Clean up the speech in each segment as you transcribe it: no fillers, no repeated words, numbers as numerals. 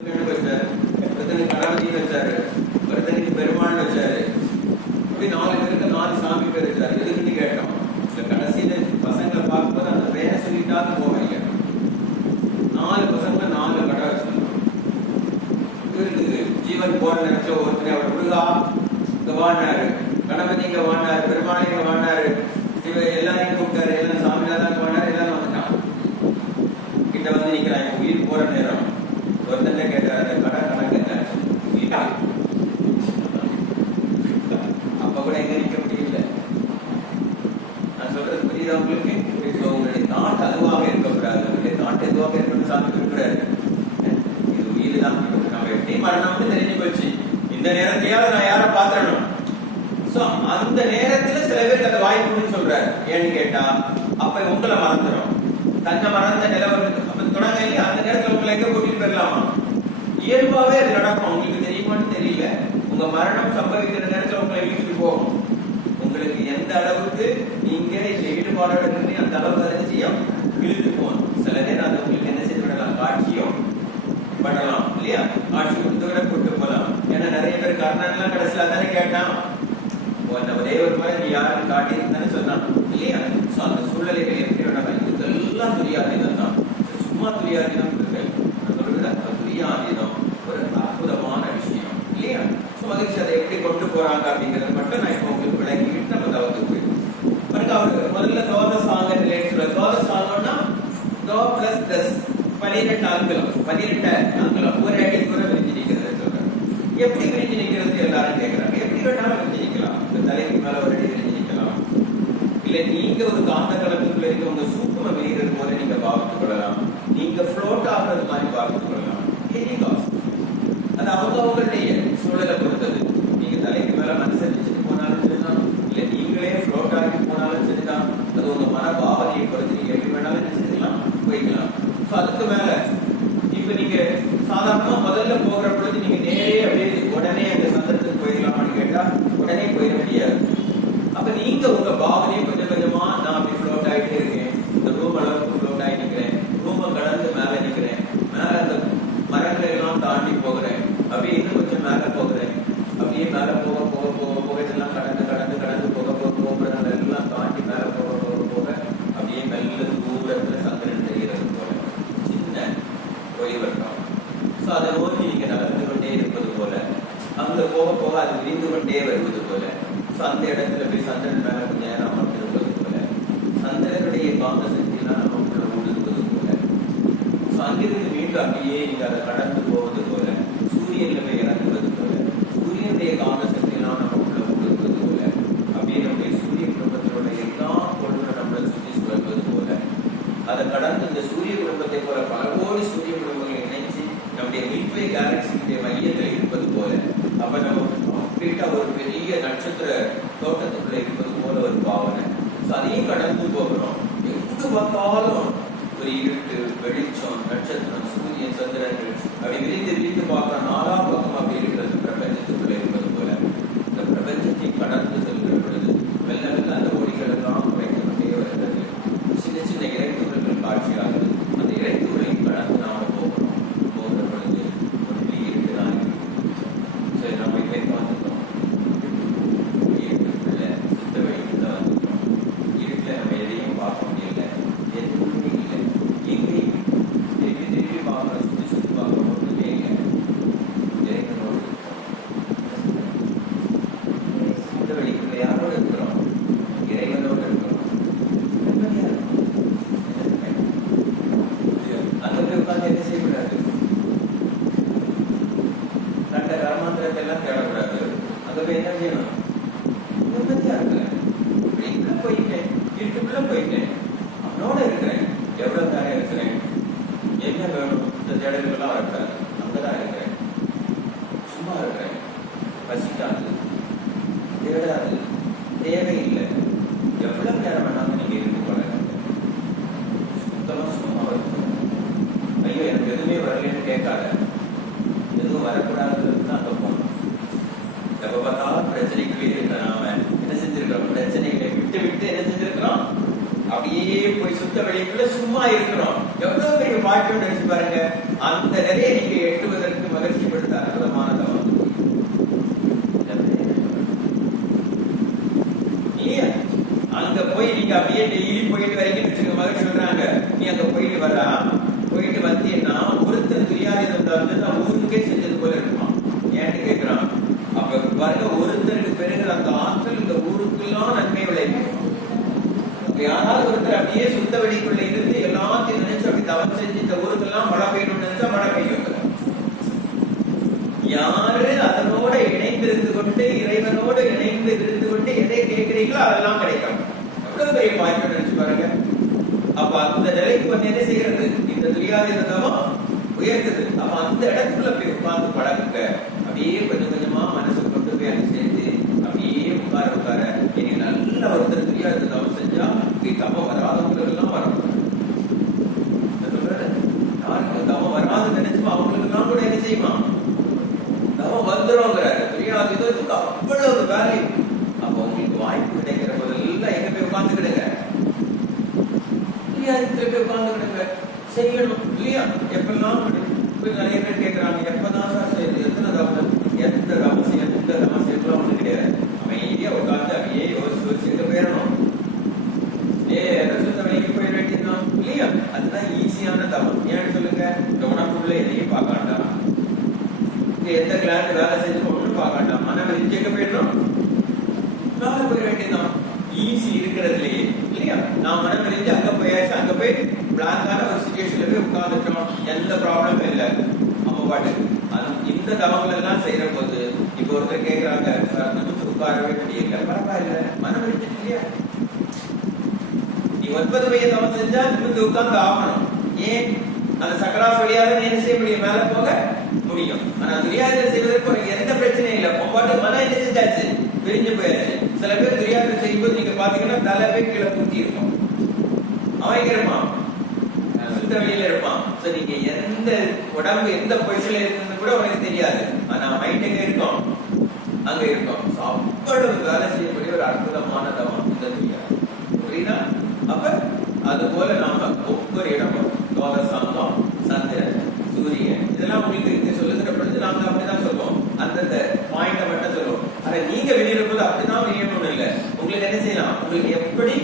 வச்சாரு, ஒருத்தனுக்கு கணபதினு வச்சாரு, ஒருத்தனுக்கு பெருமாள் வச்சாரு. அப்படி 4 பேருக்கு 4 சாமி பேர் வச்சாரு. எதுக்குன்னு கேட்டோம். இந்த கடைசியில பசங்களை பார்க்கும்போது அந்த பேரை சொல்லிட்டாலும் போவீங்க. 4 பசங்களை 4 கடை வச்சிருந்தோம். இருக்குது ஜீவன் போற நேரத்தில் ஒருத்தனை அவர் முருகா இங்க வாழ்னாரு, கணபதி இங்க வாழ்னாரு, பெருமாள் இங்க வாழ்னாரு, எல்லாரையும் கூப்பிட்டாரு, எல்லாம் சாமிநாதான் வாழ்னாரு. எல்லாரும் வந்துட்டான். கிட்ட வந்து நிக்கிறான். உயிர் போற நேரம் ஒருத்தனை கேட்டாரு, கடை கணக்கு என்ன? அப்ப கூட எங்க நிக்க முடியல. நான் சொல்றது புரியுதா உங்களுக்கு? உங்களுடைய தாட் அதுவாக இருக்கக்கூடாது. உங்களுடைய தாட் எதுவாக இருக்கணும் சாமி இருக்கிறாரு. இது உயிர் தான். நம்ம எப்படி மரணம்னு தெரிஞ்சு போச்சு. இந்த நேரத்தையாவது நான் யாரை பாத்திரணும். சோ அந்த நேரத்துல சில பேருக்கு அந்த வாய்ப்புன்னு சொல்றாரு. ஏன்னு கேட்டா அப்ப உங்களை மறந்துடும். தன்னை மறந்த நிலவரம் தொடங்க இல்லையா? அந்த நேரத்துல உங்களை எங்க கூட்டிட்டு போயிடலாமா? இயல்பாவே அது நடக்கும். உங்களுக்கு தெரியுமான்னு தெரியல. உங்க மரணம் சம்பவிக்கிற நேரத்துல உங்களை இழுத்துட்டு போகும். உங்களுக்கு எந்த அளவுக்கு நீங்க இந்த ஈடுபாடோட இருந்து அந்த அளவுக்கு அதை செய்யும் இழுத்து போகணும். சில நேரம் அது உங்களுக்கு என்ன செய்து விடலாம், காட்சியும் படலாம் இல்லையா? காட்சி கொடுத்து விட கூட்டு போகலாம். ஏன்னா நிறைய பேர் கர்ணன்லாம் கடைசியில தானே கேட்டான். ஒரே ஒரு மாதிரி நீ யாருன்னு காட்டியிருந்தானே சொன்னான் இல்லையா? சோ அந்த சூழ்நிலைகள் எப்படி வேணாலும் இதெல்லாம் துரியாதீனம் தான். சும்மா துரியாதீனம் துரியாதீனம் ஒரு அற்புதமான விஷயம் இல்லையா? சோ மகிழ்ச்சி அதை எப்படி கொண்டு போறாங்க அப்படிங்கறத மட்டும் நான் இப்ப உங்களுக்கு விளக்கிட்டு நம்ம தவிர்த்து போயிடும். அவருக்கு முதல்ல தோத சாங்க ரிலேட் சொல்ல. தோத சாங்கம்னா தோ பிளஸ் பிளஸ் 12 அங்குலம், 12 அங்குலம் ஒரு அடி கூட விரிஞ்சு நிக்கிறது சொல்றாங்க. எப்படி விரிஞ்சு நிக்கிறது எல்லாரும் கேட்கிறாங்க. எப்படி வேணாலும் விரிஞ்சு நிக்கலாம். தலைக்கு மேல ஒரு அடி விரிஞ்சு நிக்கலாம். இல்ல நீங்க ஒரு காந்த களத்துக்குள்ள இருக்க உங்க சூக்கும விரிகிறது போல நீங்க பாவித்துக் கொள்ளலாம். நீங்க ஃப்ளோட் ஆகிறது மாதிரி பாவித்துக் கொள்ளலாம். அது அவங்களுடைய சூழலை பொறுத்தது. நீங்க தலைக்கு மேல மனசை வச்சுட்டு போனாலும் சரிதான், இல்ல நீங்களே ஃப்ளோட் ஆகி போனாலும் சரிதான். அது உங்க மன பாவனையை பொறுத்து நீங்க எப்படி வேணாலும் என்ன செஞ்சுக்கலாம், போய்க்கலாம். சோ அதுக்கு மேல இப்ப நீங்க சாதாரணமா முதல்ல போகிற பொழுது நீங்க நேரே அப்படியே உடனே அந்த சந்தர்ப்பத்துக்கு போயிடலாமான்னு கேட்டா உடனே போயிட முடியாது. அப்ப நீங்க உங்க பாவனையை கொஞ்சம் கொஞ்சமா நான் அப்படி ஃப்ளோட் ஆகிட்டே இருக்கேன். இந்த ரூம் அளவுக்கு ஃப்ளோட் ஆகி நிக்கிறேன், ரூமை கடந்து மேல நிக்கிறேன், மேல அந்த மரங்களை எல்லாம் தாண்டி போகிறேன், அப்படியே இன்னும் கொஞ்சம் மேல போகிறேன், அப்படியே மேல போக போக போக போக இதெல்லாம் கடந்து கடந்து கடந்து போக போக போகிறத எல்லாம் தாண்டி மேல போக போக போக அப்படியே மெல்ல தூரத்துல சந்திரன் தெரிகிறது போல சின்ன ஒளிவட்டம். சோ அதை நோக்கி நீங்க நடந்து கொண்டே இருப்பது போல, அங்க போக போக அது விரிந்து கொண்டே வருவது போல, சோ அந்த இடத்துல போய் சந்திரன் மேல கொஞ்ச நேரம் அமர்ந்திருப்பது போல, சந்திரனுடைய காந்த சக்தியெல்லாம் நமக்குள்ள ஊடுருவது போல, சோ அங்கிருந்து மீண்டும் அப்படியே நீங்க அதை கடந்து போவது போல, சூரியன்ல போய் இறங்குவது போல, சூரியனுடைய காந்த சக்தியெல்லாம் நமக்குள்ள ஊடுருவது போல, அப்படியே நம்முடைய சூரிய குடும்பத்தினுடைய எல்லா பொருளும் நம்மளை சுற்றி சுழல்வது போல, அதை கடந்து இந்த சூரிய குடும்பத்தை போல பல கோடி சூரிய குடும்பங்களை இணைச்சு நம்முடைய மில்க்வே கேலக்சியுடைய மையத்தில் இருப்பது போல, அப்ப நம்ம கம்ப்ளீட்டா ஒரு பெரிய நட்சத்திர தோட்டத்துக்குள்ள இருப்பது போல ஒரு பாவனை. அதையும் கடந்து போகிறோம். எங்கு பார்த்தாலும் ஒரு இருட்டு, வெளிச்சம், நட்சத்திரம், சூரியன், சந்திரர்கள் அப்படி விரிந்து விரிந்து பார்க்கிற 4ஆம் பக்கம் அப்படி இருக்கிறது பிரபஞ்சத்துக்குள்ள இருப்பது போல. இந்த பிரபஞ்சத்தை கடந்து செல்கிற பொழுது மெல்ல மெல்ல அந்த ஒளிகள் எல்லாம் குறைந்து கொண்டே வருகிறது. சின்ன சின்ன இறைத்துகள் காட்சியாகுது. அந்த இறைத்துகளை கடந்து நாம போகிறோம். போகிற பொழுது ஒளி இருக்குதான். சரி, நம்ம இங்கே வந்துட்டோம். இருட்டுக்குள்ள சுத்த வழிக்குள்ள வந்துட்டோம். இருட்டுல நம்ம எதையும் பார்க்க முடியல, எதுவுமே இல்லை, எங்கேயும் திருப்பி திருப்பி பார்க்கணும், சுற்றி சுற்றி பார்க்கணும், ஒன்றுமே இல்லை. இறைவனோடு சுத்த வழிக்குள்ள யாரோடு இருக்கிறோம்? இறைவனோடு இருக்கிறோம். அங்க போய் உட்கார்ந்து என்ன செய்யக்கூடாது? கண்ட கர்மாந்திரத்தை எல்லாம் தேடக்கூடாது. அங்க போய் என்ன செய்யணும்? நிம்மதியா இருக்கிறேன், இப்படிக்குள்ள போயிட்டேன், வீட்டுக்குள்ள போயிட்டேன், அவனோட இருக்கிறேன், எவ்வளவு தானே இருக்கிறேன், என்ன வேணும், இந்த தேடல்கள்லாம் வரக்கூடாது. அங்கதான் இருக்கிறேன், சும்மா இருக்கிறேன், பசிக்காது, தேடாது, தேவையில்லை. எவ்வளவு நேரம் வேணாலும் நீங்க இருந்து போறாங்க, சுத்தமா சும்மா இருக்கும். ஐயோ எனக்கு எதுவுமே வரலன்னு கேட்காத, எதுவும் வரக்கூடாதுன்னு தான் அங்க போகணும். எப்ப பார்த்தாலும் பிரச்சனைக்குள்ளே இருக்கிற நாம என்ன செஞ்சிருக்கிறோம்? பிரச்சனைகளை விட்டு விட்டு என்ன செஞ்சிருக்கிறோம்? அப்படியே போய் சுத்த வெளிக்குள்ள சும்மா இருக்கிறோம். எவ்வளவு பெரிய பாக்கியம் நினைச்சு பாருங்க. அந்த நிலையை நீங்க எட்டுவதற்கு இருந்தாலும் ஊருக்கே செஞ்சது போல இருக்குமா. ஏன்னு கேட்கிறான். அப்ப பாருங்க, ஒருத்தருக்கு பிறகு அந்த ஆற்றல் இந்த ஊருக்கெல்லாம் நன்மை விளைவிக்கும். யாராவது ஒருத்தர் அப்படியே சுத்த வெளிக்குள்ள இருந்து எல்லாத்தையும் நினைச்சு அப்படி தவறு செஞ்சு இந்த ஊருக்கெல்லாம் மழை பெய்யணும்னு நினைச்சா மழை பெய்யும். யாரு அதனோட இணைந்து இருந்து கொண்டு இறைவனோடு இணைந்து இருந்து கொண்டு எதை கேட்கிறீங்களோ அதெல்லாம் கிடைக்கும். எவ்வளவு பெரிய வாய்ப்பு நினைச்சு பாருங்க. அப்ப அந்த நிலைக்கு வந்து என்ன செய்யறது? இந்த துரியாதீனமும் உயர்த்துது. அப்ப அந்த இடத்துக்குள்ள போய் உட்கார்ந்து பழகுங்க. அப்படியே கொஞ்சம் கொஞ்சமா மனசு கொண்டு போய் அதை சேர்த்து அப்படியே உட்கார நீங்க நல்ல ஒருத்தர் துரியாதீனம் செஞ்சா தவம் வராதவங்களுக்கு எல்லாம் வரணும். யாருக்கு தவம் வராது நினைச்சுமா அவங்களுக்கு எல்லாம் கூட என்ன செய்யுமா? தவம் வந்துருங்கிறாரு. துரியாதீனத்துக்கு அவ்வளவு வேல்யூ. அப்ப உங்களுக்கு வாய்ப்பு கிடைக்கிற போதெல்லாம் எங்க போய் உட்கார்ந்துக்கிடுங்க. துரியாதீனத்துல போய் உட்கார்ந்துக்கிடுங்க. செய்யணும் இல்லையா? எப்பெல்லாம் நிறைய பேர் கேட்கிறாங்க, எப்பதான் சார் செய்யுது? எத்தனை தவம்? எந்த தவம் செய்யணும்? இந்த தவம் செய்யலாம் ஒண்ணு கிடையாது. அமைதியா உட்கார்ந்து அப்படியே யோசிச்சு எங்க போயிடணும். சுத்த வழிக்கு போயிட வேண்டியதுதான் இல்லையா? அதுதான் ஈஸியான தவம். ஏன்னு சொல்லுங்க, உனக்குள்ள எதையும் பார்க்க வேண்டாம், எந்த கிளாண்ட் வேலை செஞ்சு ஒன்றும் பார்க்க வேண்டாம். மனம் எங்க போயிடணும்? வேலை போயிட வேண்டியதுதான். ஈஸி இருக்கிறதுலயே இல்லையா? நான் மனம் அறிஞ்சு அங்க போயாச்சு, அங்க போய் பிளாங்கான ஒரு சிச்சுவேஷன்ல போய் உட்கார்ந்துட்டோம், எந்த ப்ராப்ளமும் இல்லை. அப்ப பாட்டு இந்த தவங்கள் எல்லாம் செய்யற போது இப்ப ஒருத்தர் கேட்கிறாங்க, சார் நிமித்து உட்காரவே முடியல. பரவாயில்ல, மனம் அறிஞ்சு இல்லையா? நீ 9 வயது தவம் செஞ்சா நிமித்து உட்கார்ந்து ஆகணும். ஏன்? அந்த சக்கராஸ் வழியாக என்ன செய்ய முடியும்? மேல போக முடியும். ஆனா துரியாதீனம் செய்வதற்கு உனக்கு எந்த பிரச்சனையும் இல்லை. உன் மனம் என்ன செஞ்சாச்சு? பிரிஞ்சு போயாச்சு. சில பேர் துரியாதீனம் செய்யும்போது நீங்க பாத்தீங்கன்னா தலைவே கீழே பூட்டி இருக்கும். அவன் இருப்பான், சுத்த வெளியில இருப்பான். நீங்க எந்த உடம்பு எந்த பொசிஷன்ல இருக்குன்னு கூட உனக்கு தெரியாது. ஆனா மைண்ட் எங்க இருக்கும்? அங்க இருக்கும். அவ்வளவு வேலை செய்யக்கூடிய ஒரு அற்புதமான தவம் இந்த துரியாதீனம். புரியுதா? அப்ப அது போல நாம ஒவ்வொரு இடமும் தோதசாங்கம், சந்திரன், சூரியன் இதெல்லாம் உங்களுக்கு இங்க சொல்லுகிற பொழுது நாங்க அப்படிதான் சொல்லுவோம். அந்தந்த பாயிண்ட மட்டும் சொல்லுவோம். ஆனா நீங்க வெளியிடும்போது அப்படிதான் வெளியிடணும் இல்லை. உங்களுக்கு என்ன செய்யலாம்? உங்களுக்கு எப்படி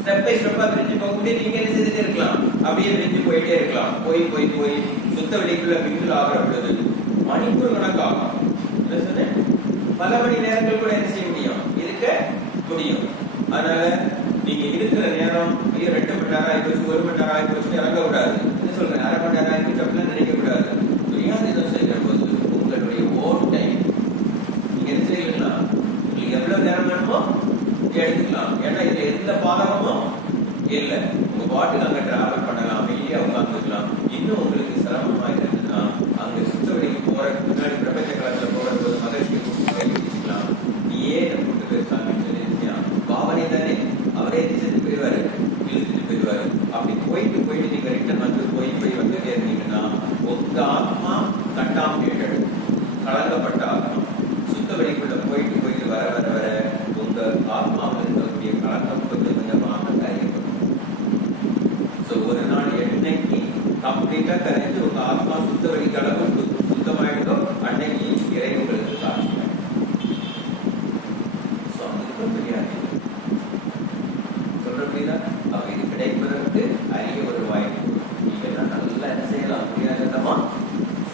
ஸ்டெப் பை ஸ்டெப்பா பிரிஞ்சு போக முடியும். நீங்க என்ன செஞ்சுட்டே இருக்கலாம்? அப்படியே பிரிஞ்சு போயிட்டே இருக்கலாம். போய் சுத்த வெளிக்குள்ள மிங்கில் ஆகிற பொழுது மணிக்கூர் கணக்காகும். என்ன சொன்னேன்? பல மணி நேரங்கள் கூட என்ன செய்ய முடியும்? இருக்க முடியும். அதனால நீங்க இருக்கிற நேரம் 2 மணி நேரம் ஆயிப்போச்சு, 1 மணி நேரம் ஆயிப்போச்சு இறங்க கூடாது. என்ன சொல்றேன்? அரை மணி நேரம் ஆயிப்போச்சு அப்படிலாம் நினைக்க கூடாது. துரியாதீனம் செய்கிற போது உங்களுடைய ஓன் டைம் நீங்க என்ன செய்யலாம்? உங்களுக்கு எவ்வளவு நேரம் வேணுமோ எடுத்துக்கலாம். ஏன்னா இதுல எந்த பாதகமும் இல்லை. உங்க பாட்டுக்கு அங்க டிராவல் பண்ணலாம், அமைதியா உட்காந்துக்கலாம். இன்னும் உங்களுக்கு சிரமமா இருந்ததுன்னா அங்க சுத்தவெளிக்கு போறதுக்கு முன்னாடி பிரபஞ்ச காலத்துல போறது மகிழ்ச்சி கைப்பிடிச்சுக்கலாம். நீயே கூட்டு போய் சாமின்னு சொல்லியிருக்கியா? பாவனை தானே, அவரே செஞ்சு போயிடுவாரு, இழுத்துட்டு போயிடுவாரு. அப்படி போயிட்டு நீங்க ரிட்டர்ன் வந்து போய் வந்துட்டே இருந்தீங்கன்னா உங்க ஆத்மா கட்டாமேட்டட், கலங்கப்பட்ட ஆத்மா. சுத்த வெளிக்குள்ள போயிட்டு வர உங்க ஆத்மாவில் இருக்கக்கூடிய கலக்கம் கொஞ்சம் கொஞ்சமாக கரையப்படும். ஒரு நாள் என்னைக்கு கம்ப்ளீட்டா கரைஞ்சு உங்க ஆத்மா சுத்த வெளிக்கு அளவு சுத்தமாயிடுதோ அன்னைக்கு இறை உங்களுக்கு காட்சி. சொல்ற புரியுதா? அப்ப இது கிடைப்பதற்கு அரிய ஒரு வாய்ப்பு. நீங்க எல்லாம் நல்லா என்ன செய்யலாம்? புரியாதமா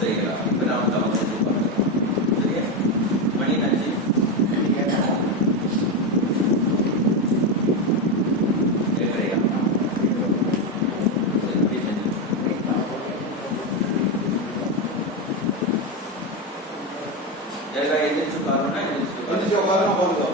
செய்யலாம். இப்ப நாம தவம் செஞ்சு பார்க்கலாம். சரியா? மணி நஞ்சு எந்திரிச்சு உட்காரணும். போதும்